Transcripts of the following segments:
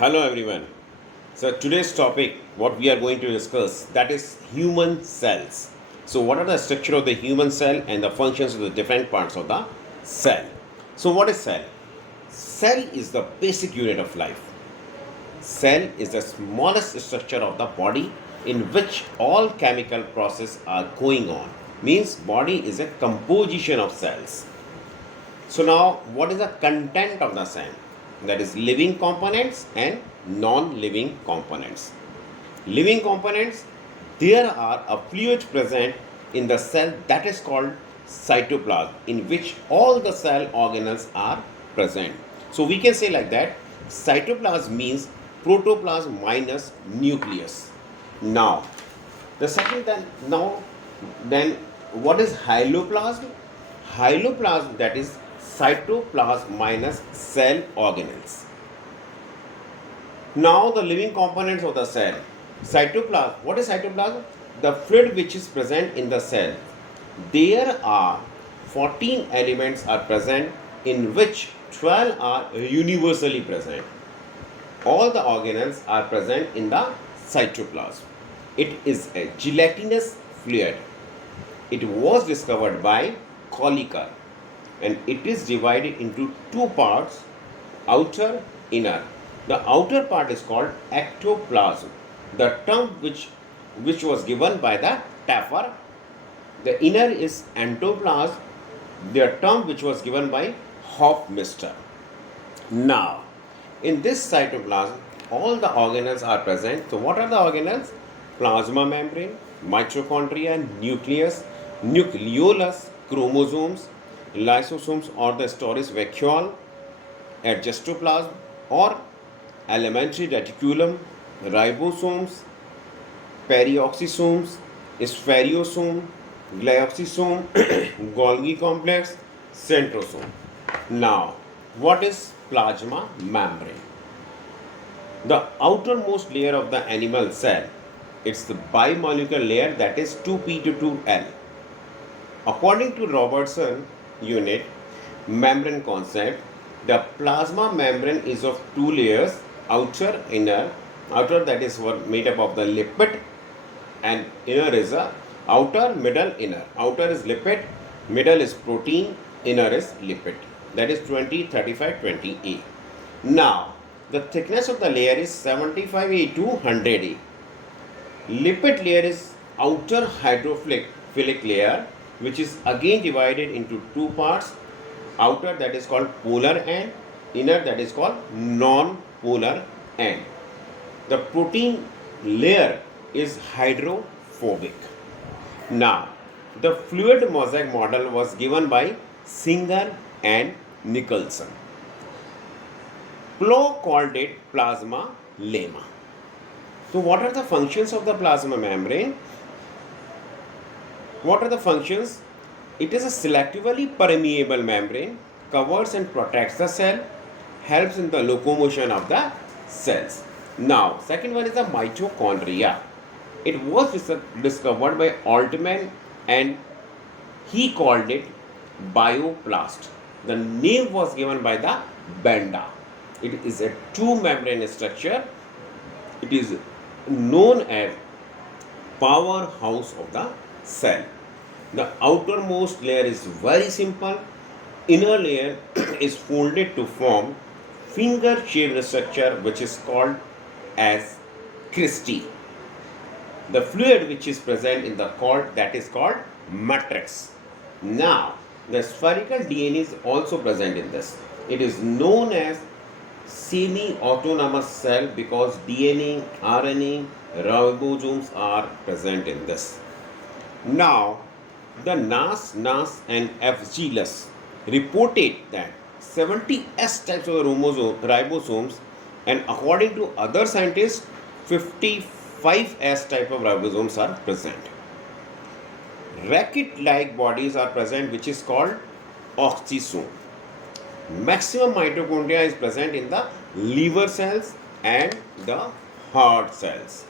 Hello everyone. So today's topic, what we are going to discuss, that is human cells. So what are the structure of the human cell and the functions of the different parts of the cell? So what is cell? Cell is the basic unit of life. Cell is the smallest structure of the body in which all chemical processes are going on. Means body is a composition of cells. So now, what is the content of the cell? That is living components and non-living components. Living components, there are a fluid present in the cell that is called cytoplasm, in which all the cell organelles are present. So we can say like that, cytoplasm means protoplasm minus nucleus. Now, the second then what is hyaloplasm? Hyaloplasm, that is cytoplasm minus cell organelles. Now the living components of the cell. Cytoplasm. What is cytoplasm? The fluid which is present in the cell. There are 14 elements are present, in which 12 are universally present. All the organelles are present in the cytoplasm. It is a gelatinous fluid. It was discovered by Kolliker, and it is divided into two parts, outer, inner. The outer part is called ectoplasm, the term which was given by the Taffer. The inner is endoplasm, the term which was given by Hofmeister. Now, in this cytoplasm, all the organelles are present. So, what are the organelles? Plasma membrane, mitochondria, nucleus, nucleolus, chromosomes, lysosomes or the storage vacuole, adgestoplasm or elementary reticulum, ribosomes, perioxysomes, spheroosome, glyoxysome, Golgi complex, centrosome. Now, what is plasma membrane? The outermost layer of the animal cell, it's the bimolecular layer, that is 2p to 2l. According to Robertson unit membrane concept, the plasma membrane is of two layers, outer, inner. Outer, that is what made up of the lipid, and inner is a outer, middle, inner. Outer is lipid, middle is protein, inner is lipid. That is 20, 35, 20A. Now, the thickness of the layer is 75A to 100A. Lipid layer is outer hydrophilic layer, which is again divided into two parts. Outer, that is called polar end, inner, that is called non-polar end. The protein layer is hydrophobic. Now, the fluid mosaic model was given by Singer and Nicholson. Plough called it plasma lemma. So, what are the functions of the plasma membrane? What are the functions? It is a selectively permeable membrane, covers and protects the cell, helps in the locomotion of the cells. Now, second one is the mitochondria. It was discovered by Altman, and he called it bioplast. The name was given by the Benda. It is a two membrane structure. It is known as powerhouse of the cell. The outermost layer is very simple. Inner layer is folded to form finger-shaped structure, which is called as cristae. The fluid which is present in the cord, that is called matrix. Now, the spherical DNA is also present in this. It is known as semi-autonomous cell because DNA, RNA, ribosomes are present in this. Now, the NAS and FGLUS reported that 70 S types of ribosomes, and according to other scientists, 55 S type of ribosomes are present. Racket-like bodies are present, which is called oxysome. Maximum mitochondria is present in the liver cells and the heart cells.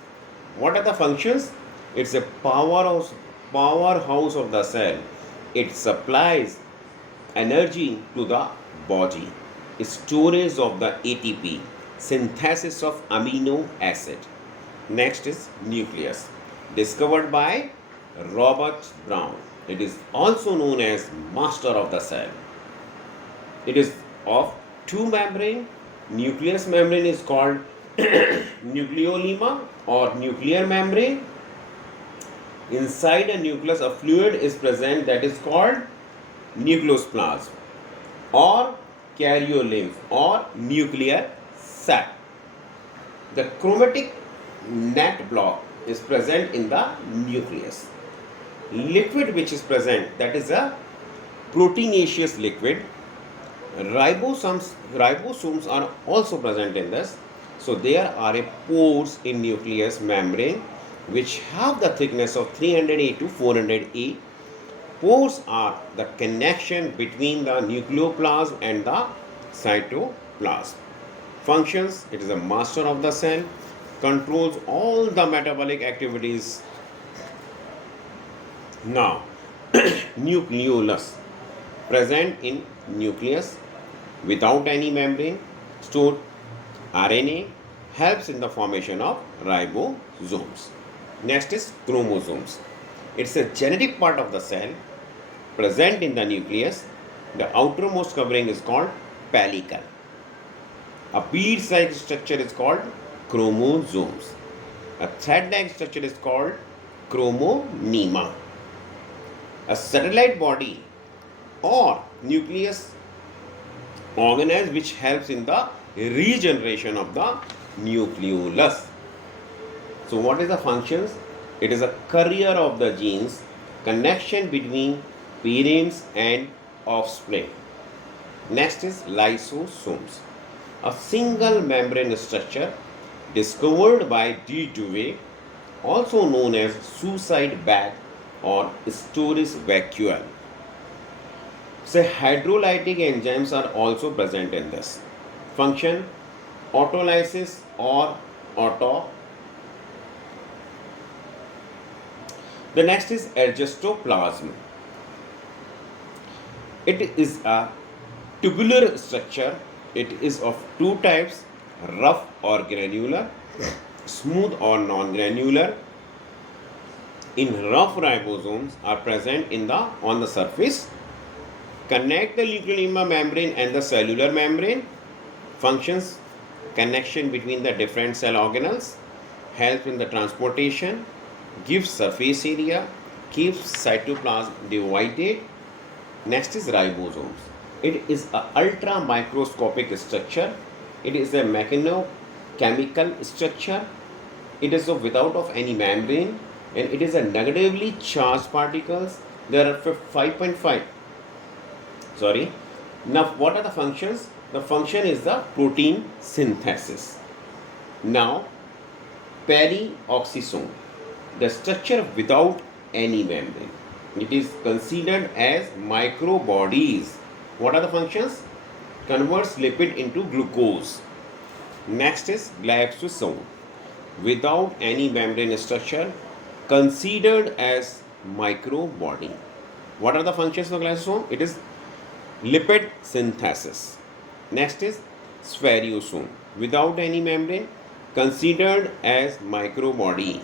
What are the functions? It's a powerhouse of the cell. It supplies energy to the body, storage of the ATP, synthesis of amino acid. Next is nucleus, discovered by Robert Brown. It is also known as master of the cell. It is of two membrane. Nucleus membrane is called nucleolema or nuclear membrane. Inside a nucleus, a fluid is present that is called nucleoplasm or karyolymph or nuclear sac. The chromatic net block is present in the nucleus. Liquid which is present, that is a proteinaceous liquid. Ribosomes are also present in this. So there are pores in nucleus membrane which have the thickness of 300A to 400A. Pores are the connection between the nucleoplasm and the cytoplasm. Functions: it is a master of the cell, controls all the metabolic activities. Now, nucleolus, present in nucleus without any membrane, stored RNA, helps in the formation of ribosomes. Next is chromosomes. It's a genetic part of the cell present in the nucleus. The outermost covering is called pellicle. A bead-like structure is called chromosomes. A thread-like structure is called chromonema. A satellite body or nucleus organelle which helps in the regeneration of the nucleolus. So what is the functions? It is a carrier of the genes, connection between parents and offspring. Next is lysosomes, a single membrane structure discovered by D. Dewey, also known as suicide bag or storage vacuole. So hydrolytic enzymes are also present in this. Function: autolysis or auto. The next is ergostoplasm. It is a tubular structure. It is of two types: rough or granular, smooth or non-granular. In rough, ribosomes are present on the surface, connect the nucleolema membrane and the cellular membrane. Functions: connection between the different cell organelles, help in the transportation, gives surface area, keeps cytoplasm divided. Next is ribosomes. It is a ultra microscopic structure. It is a mechanochemical structure. It is without any membrane, and it is a negatively charged particles. There are 5.5. Sorry. Now, what are the functions? The function is the protein synthesis. Now, peroxisome, the structure without any membrane. It is considered as microbodies. What are the functions? Converts lipid into glucose. Next is glycosome, without any membrane structure, considered as microbody. What are the functions of glycosome? It is lipid synthesis. Next is spherosome, without any membrane, considered as microbody.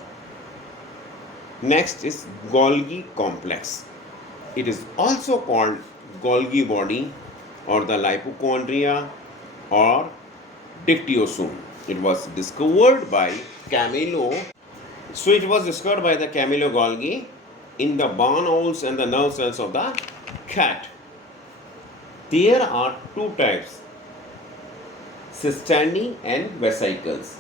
Next is Golgi complex. It is also called Golgi body or the lipochondria or dictyosome. It was discovered by Camillo. So it was discovered by the Camillo Golgi in the barnauls and the nerve cells of the cat. There are two types, cisternae and vesicles.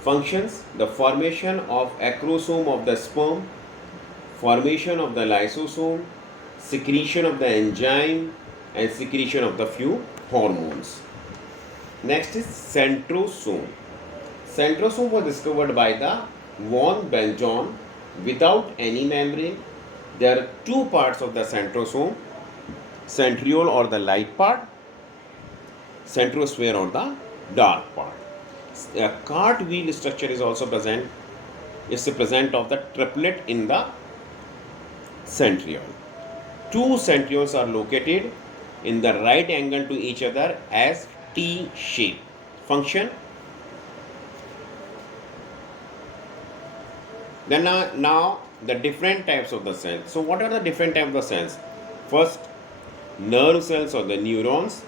Functions: the formation of acrosome of the sperm, formation of the lysosome, secretion of the enzyme, and secretion of the few hormones. Next is centrosome. Centrosome was discovered by the von Benjon without any membrane. There are two parts of the centrosome: centriole or the light part, centrosphere or the dark part. A cartwheel structure is also present. It's a present of the triplet in the centriole. Two centrioles are located in the right angle to each other as T shape. Function: Then now the different types of the cells. So what are the different types of the cells? First, nerve cells or the neurons,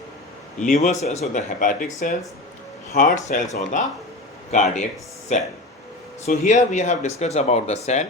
liver cells or the hepatic cells, heart cells or the cardiac cell. So here we have discussed about the cell.